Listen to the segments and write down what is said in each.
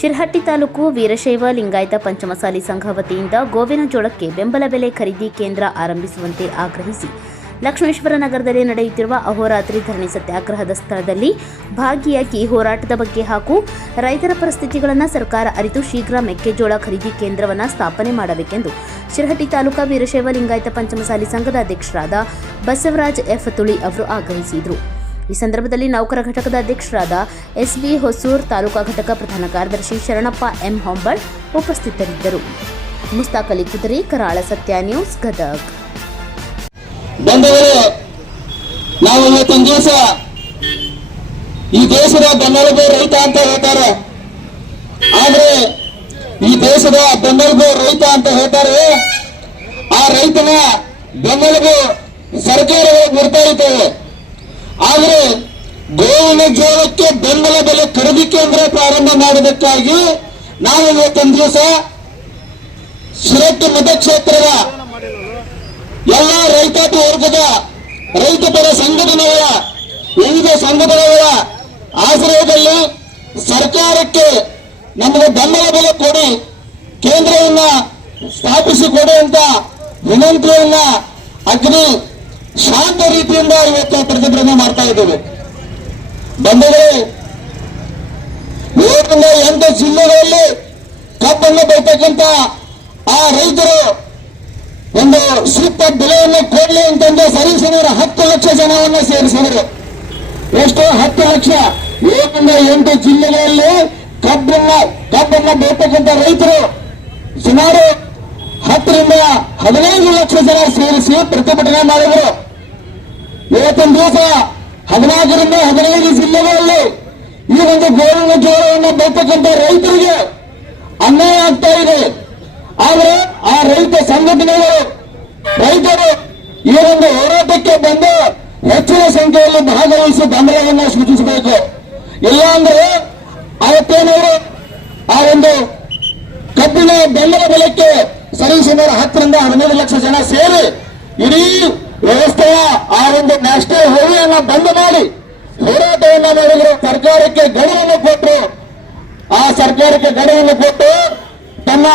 ಶಿರಹಟ್ಟಿ ತಾಲೂಕು ವೀರಶೈವ ಲಿಂಗಾಯತ ಪಂಚಮಸಾಲಿ ಸಂಘ ವತಿಯಿಂದ ಗೋವಿನ ಜೋಳಕ್ಕೆ ಬೆಂಬಲ ಬೆಲೆ ಖರೀದಿ ಕೇಂದ್ರ ಆರಂಭಿಸುವಂತೆ ಆಗ್ರಹಿಸಿ ಲಕ್ಷ್ಮೇಶ್ವರ ನಗರದಲ್ಲಿ ನಡೆಯುತ್ತಿರುವ ಅಹೋರಾತ್ರಿ ಧರಣಿ ಸತ್ಯಾಗ್ರಹದ ಸ್ಥಳದಲ್ಲಿ ಭಾಗಿಯಾಗಿ ಹೋರಾಟದ ಬಗ್ಗೆ ಹಾಗೂ ರೈತರ ಪರಿಸ್ಥಿತಿಗಳನ್ನು ಸರ್ಕಾರ ಅರಿತು ಶೀಘ್ರ ಮೆಕ್ಕೆಜೋಳ ಖರೀದಿ ಕೇಂದ್ರವನ್ನು ಸ್ಥಾಪನೆ ಮಾಡಬೇಕೆಂದು ಶಿರಹಟ್ಟಿ ತಾಲೂಕಾ ವೀರಶೈವ ಲಿಂಗಾಯತ ಪಂಚಮಸಾಲಿ ಸಂಘದ ಅಧ್ಯಕ್ಷರಾದ ಬಸವರಾಜ್ ಎಫ್ ತುಳಿ ಅವರು ಆಗ್ರಹಿಸಿದರು. ಈ ಸಂದರ್ಭದಲ್ಲಿ ನೌಕರ ಘಟಕದ ಅಧ್ಯಕ್ಷರಾದ ಎಸ್ ಬಿ ಹೊಸೂರ್, ತಾಲೂಕಾ ಘಟಕ ಪ್ರಧಾನ ಕಾರ್ಯದರ್ಶಿ ಶರಣಪ್ಪ ಎಂ. ಹೊಂಬಳ್ ಉಪಸ್ಥಿತರಿದ್ದರು. ಮುಸ್ತಾಕ್ ಅಲಿ ಕರಾಳ ಸತ್ಯ ನ್ಯೂಸ್, ಗದಗ್. ನಾವು ಇವತ್ತೊಂದು ಈ ದೇಶದ ಬೆನ್ನೆಲುಬು ರೈತ ಅಂತ ಹೇಳ್ತಾರೆ. ಆದ್ರೆ ಈ ದೇಶದ ಬೆನ್ನೆಲುಬು ರೈತ ಅಂತ ಹೇಳ್ತಾರೆ, ಆ ರೈತನ ಬೆನ್ನೆಲುಬು ಸರ್ಕಾರಗಳು ಬರ್ತಾ ಆದ್ರೆ ಗೋವಿನ ಜೋಳಕ್ಕೆ ಬೆಂಬಲ ಬೆಲೆ ಖರೀದಿ ಕೇಂದ್ರ ಪ್ರಾರಂಭ ಮಾಡುವುದಕ್ಕಾಗಿ ನಾವು ಇವತ್ತೊಂದು ದಿವಸ ಸುರಟ್ಟು ಮತಕ್ಷೇತ್ರದ ಎಲ್ಲ ರೈತಾಪಿ ವರ್ಗದ ರೈತ ಪರ ಸಂಘಟನೆಗಳ, ವಿವಿಧ ಸಂಘಟನೆಗಳ ಆಶ್ರಯದಲ್ಲಿ ಸರ್ಕಾರಕ್ಕೆ ನಮಗೆ ಬೆಂಬಲ ಬೆಲೆ ಕೊಡಿ, ಕೇಂದ್ರವನ್ನ ಸ್ಥಾಪಿಸಿಕೊಡುವಂತ ವಿನಂತಿಯನ್ನ ಅಗ್ನಿ ಶಾಂತ ರೀತಿಯಿಂದ ಇವತ್ತು ಪ್ರತಿಭಟನೆ ಮಾಡ್ತಾ ಇದ್ದೇವೆ. ಬಂಧುಗಳೇ ಇವತ್ತಿನ ಎಂಟು ಜಿಲ್ಲೆಗಳಲ್ಲಿ ಕಬ್ಬನ್ನು ಬೆಳತಕ್ಕಂತ ಆ ರೈತರು ಒಂದು ಸೂಕ್ತ ಬೆಲೆಯನ್ನು ಕೊಡಲಿ ಅಂತಂದು ಸರಿಸಿದವರು ಹತ್ತು ಲಕ್ಷ ಜನವನ್ನ ಸೇರಿಸಿದರು. ಎಷ್ಟು? ಹತ್ತು ಲಕ್ಷ. ಇವತ್ತಿನ ಎಂಟು ಜಿಲ್ಲೆಗಳಲ್ಲಿ ಕಬ್ಬನ್ನ ಕಬ್ಬನ್ನ ಬೆಳತಕ್ಕಂತ ರೈತರು ಸುಮಾರು ಹತ್ತರಿಂದ ಹದಿನೈದು ಲಕ್ಷ ಜನ ಸೇರಿಸಿ ಪ್ರತಿಭಟನೆ ಮಾಡಿದರು. ಇವತ್ತಿನ ದಿವಸ ಹದಿನಾಲ್ಕರಿಂದ ಹದಿನೈದು ಜಿಲ್ಲೆಗಳಲ್ಲಿ ಈ ಒಂದು ಗೋವಿನ ಜೋಳವನ್ನು ಬೆಳತಕ್ಕಂತ ರೈತರಿಗೆ ಅನ್ಯಾಯ ಆಗ್ತಾ ಇದೆ. ಆದ್ರೆ ಆ ರೈತ ಸಂಘಟನೆಗಳು, ರೈತರು ಈ ಒಂದು ಹೋರಾಟಕ್ಕೆ ಬಂದು ಹೆಚ್ಚಿನ ಸಂಖ್ಯೆಯಲ್ಲಿ ಭಾಗವಹಿಸಿ ಬೆಂಬಲವನ್ನು ಸೂಚಿಸಬೇಕು ಇಲ್ಲ ಅಂದ್ರೆ ಅವತ್ತೇನವರು ಆ ಒಂದು ಕಬ್ಬಿನ ಬೆಂಬಲ ಬೆಲೆಕ್ಕೆ ಸರಿಸುಮಾರು ಹತ್ತರಿಂದ ಹದಿನೈದು ಲಕ್ಷ ಜನ ಸೇರಿ ಇಡೀ ವ್ಯವಸ್ಥೆಯ ಆ ಒಂದು ನ್ಯಾಷನಲ್ ಹೈವೇಯನ್ನು ಬಂದ್ ಮಾಡಿ ಹೋರಾಟವನ್ನ ಮಾಡಿದ್ರು. ಸರ್ಕಾರಕ್ಕೆ ಗಡುವನ್ನು ಕೊಟ್ಟರು ಆ ಸರ್ಕಾರಕ್ಕೆ ಗಡುವನ್ನು ಕೊಟ್ಟು ತಮ್ಮ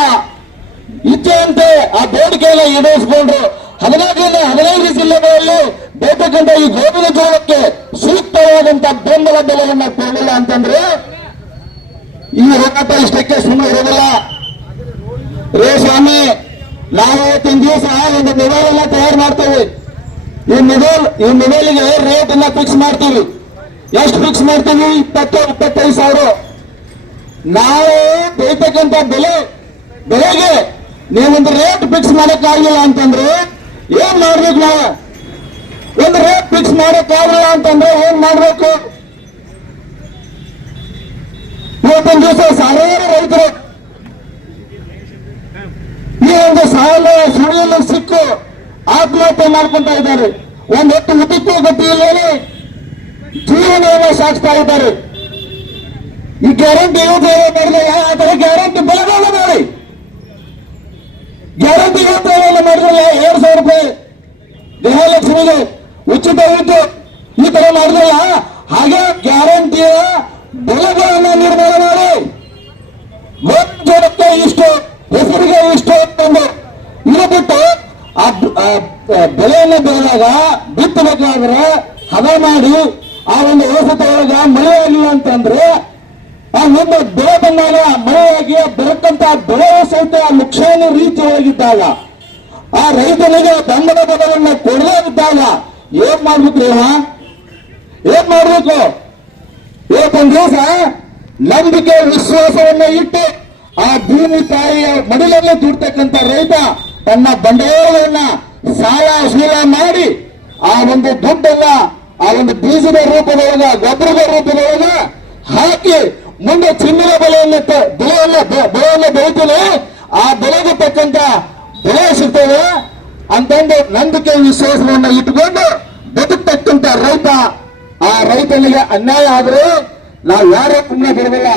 ಇಚ್ಛೆಯಂತೆ ಆ ಬೇಡಿಕೆಯನ್ನು ಈಡೇರಿಸಿಕೊಂಡ್ರು. ಹದಿನಾಲ್ಕರಿಂದ ಹದಿನೈದು ಜಿಲ್ಲೆಗಳಲ್ಲಿ ಬೇಕಂತ ಈ ಗೋವಿನ ಜೋಳಕ್ಕೆ ಸೂಕ್ತವಾದಂತ ಬೆಂಬಲ ಬೆಲೆಯನ್ನು ಕೊಡಲಿಲ್ಲ ಅಂತಂದ್ರೆ ಈ ಹೋರಾಟ ಇಷ್ಟಕ್ಕೆ ಸುಮ್ಮನೆ ಇರೋದಿಲ್ಲ. ರೇ ಸ್ವಾಮಿ, ನಾವು ಇವತ್ತಿನ ದಿವಸ ಒಂದು ನಿವಾರ ತಯಾರು ಮಾಡ್ತೇವೆ. ಈ ಮೊಬೈಲ್ ಈ ಮೊಬೈಲ್ಗೆ ರೇಟ್ ಎಲ್ಲ ಫಿಕ್ಸ್ ಮಾಡ್ತೀವಿ. ಎಷ್ಟು ಫಿಕ್ಸ್ ಮಾಡ್ತೀವಿ? ಇಪ್ಪತ್ತು, ಇಪ್ಪತ್ತೈದು ಸಾವಿರ. ನಾವು ಬೆಳಿತಕ್ಕಂತ ಬೆಲೆ, ಬೆಲೆಗೆ ನೀವೊಂದು ರೇಟ್ ಫಿಕ್ಸ್ ಮಾಡಕ್ ಆಗಿಲ್ಲ ಅಂತಂದ್ರೆ ಏನ್ ಮಾಡ್ಬೇಕು ನಾವು? ಒಂದು ರೇಟ್ ಫಿಕ್ಸ್ ಮಾಡಕ್ ಆಗಿಲ್ಲ ಅಂತಂದ್ರೆ ಏನ್ ಮಾಡ್ಬೇಕು? ಇವತ್ತೊಂದು ದಿವಸ ಸಾವಿರಾರು ರೈತರು. ಈ ಒಂದು ಸಾಲ ಸುಳಿಯಲು ಸಿಕ್ಕು. ಆತ್ಮಹತ್ಯೆ ಮಾಡ್ಕೊಂತ ಇದ್ದಾರೆ. ಒಂದ್ ಹೊತ್ತು ಊಟಕ್ಕೂ ಗತಿ ಇಲ್ಲದೆ ಜೀವನವನ್ನು ಸಾಗಿಸ್ತಾ ಇದ್ದಾರೆ. ಈ ಗ್ಯಾರಂಟಿ ಮಾಡಿದ್ರೆ ಆ ತರ ಗ್ಯಾರಂಟಿ ಬೆಲೆಗಾಲ ಮಾಡಿ. ಗ್ಯಾರಂಟಿ ಯೋಜನೆಯನ್ನು ಮಾಡಿದ್ರೆ ಎರಡು ಸಾವಿರ ರೂಪಾಯಿ ಗೃಹಲಕ್ಷ್ಮಿಗೆ ಉಚಿತ ಇತ್ತು ಈ ತರ ಮಾಡಿದ್ರಲ್ಲ? ಹಾಗೆ ಗ್ಯಾರಂಟಿಯ ಬೆಲೆಗಳನ್ನು ನಿರ್ಮಾಣ ಮಾಡಿ ಗೋಚರಕ್ಕೆ ಇಷ್ಟು ಹೆಸರಿಗೆ ಇಷ್ಟು ಅಂತಂದು ಇದು ಬಿಟ್ಟು ಆ ಬ- ಆ ಬೆಳೆಯನ್ನು ಬೆಳೆದಾಗ ಬಿತ್ತಬೇಕಾದ್ರೆ ಹದ ಮಾಡಿ ಆ ಒಂದು ಔಷಧ ಒಳಗ ಮಳೆ ಆಗಿಲ್ಲ ಅಂತಂದ್ರೆ ಆ ಒಂದು ಬೆಳೆ ಬಂದಾಗ ಮಳೆಯಾಗಿ ಬರಕ್ಕಂತ ಬೆಳೆ ಸಹಿತ ನುಕ್ಸಾನ ರೀತಿಯಾಗಿದ್ದಾಗ ಆ ರೈತನಿಗೆ ಬೆಂಬಲ ಪದವನ್ನು ಕೊಡದೇ ಇದ್ದಾಗ ಏನ್ ಮಾಡ್ಬೇಕು ಏನ್ ಮಾಡ್ಬೇಕು? ಇವತ್ತೊಂದು ದಿವಸ ನಂಬಿಕೆ ವಿಶ್ವಾಸವನ್ನ ಇಟ್ಟು ಆ ಭೂಮಿ ತಾಯಿಯ ಮಡಿಲನ್ನು ದುಡ್ತಕ್ಕಂತ ರೈತ ತನ್ನ ಬಂಡವಾಳವನ್ನ ಸಾಲ ಸೂಲ ಮಾಡಿ ಆ ಒಂದು ದುಡ್ಡನ್ನ, ಆ ಒಂದು ಬೀಜದ ರೂಪದೊಳಗ, ಗೊಬ್ಬರದ ರೂಪದೊಳಗ ಹಾಕಿ ಮುಂದೆ ಚಿನ್ನದ ಬೆಲೆಯನ್ನ ತ- ಬೆಳೆಯನ್ನ ಬೆ- ಬೆಳೆಯನ್ನ ಬೆಳಿತೀನಿ. ಆ ಬೆಲೆಗೆ ತಕ್ಕಂತ ಬೆಳೆ ಸಿಗ್ತೇವೆ ಅಂತಂದು ನಂಬಿಕೆ ವಿಶ್ವಾಸವನ್ನ ಇಟ್ಟುಕೊಂಡು ಬದುಕ್ತಕ್ಕಂತ ರೈತ, ಆ ರೈತನಿಗೆ ಅನ್ಯಾಯ ಆದ್ರೆ ನಾವು ಯಾರೇ ಪುಣ್ಯ ಬಿಡೋದಿಲ್ಲ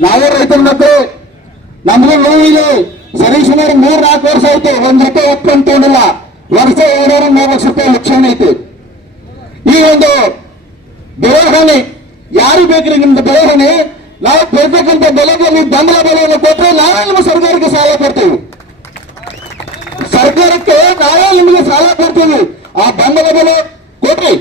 ನಾವೇ ರೈತರ ಮಕ್ಕಳು ನಮಗೂ ನೋವಿದೆ. ಸರಿ ಸುಮಾರು ಮೂರ್ ನಾಲ್ಕು ವರ್ಷ ಆಯ್ತು, ಒಂದ್ ರೂಪಾಯಿ ಮೂರು ಲಕ್ಷ ರೂಪಾಯಿ ಲಕ್ಷಣ ಐತಿ. ಈ ಒಂದು ಬೆಳೆ ಹಾನಿ ಯಾರು ಬೇಕ್ರಿ ನಿಮ್ದು ಬೆಳೆ ಹಾನಿ ನಾವು ಕೊಡ್ಬೇಕಂತ ಬೆಲೆಗೆ ನೀವು ಬೆಂಬಲ ಬೆಲೆಯನ್ನು ಕೊಟ್ಟರೆ ನಾವೇ ನಿಮ್ಮ ಸರ್ಕಾರಕ್ಕೆ ಸಾಲ ಕೊಡ್ತೇವೆ. ಸರ್ಕಾರಕ್ಕೆ ನಾವೇ ನಿಮಗೆ ಸಾಲ ಕೊಡ್ತೇವೆ. ಆ ಬೆಂಬಲ ಬೆಲೆ ಕೊಡ್ರಿ.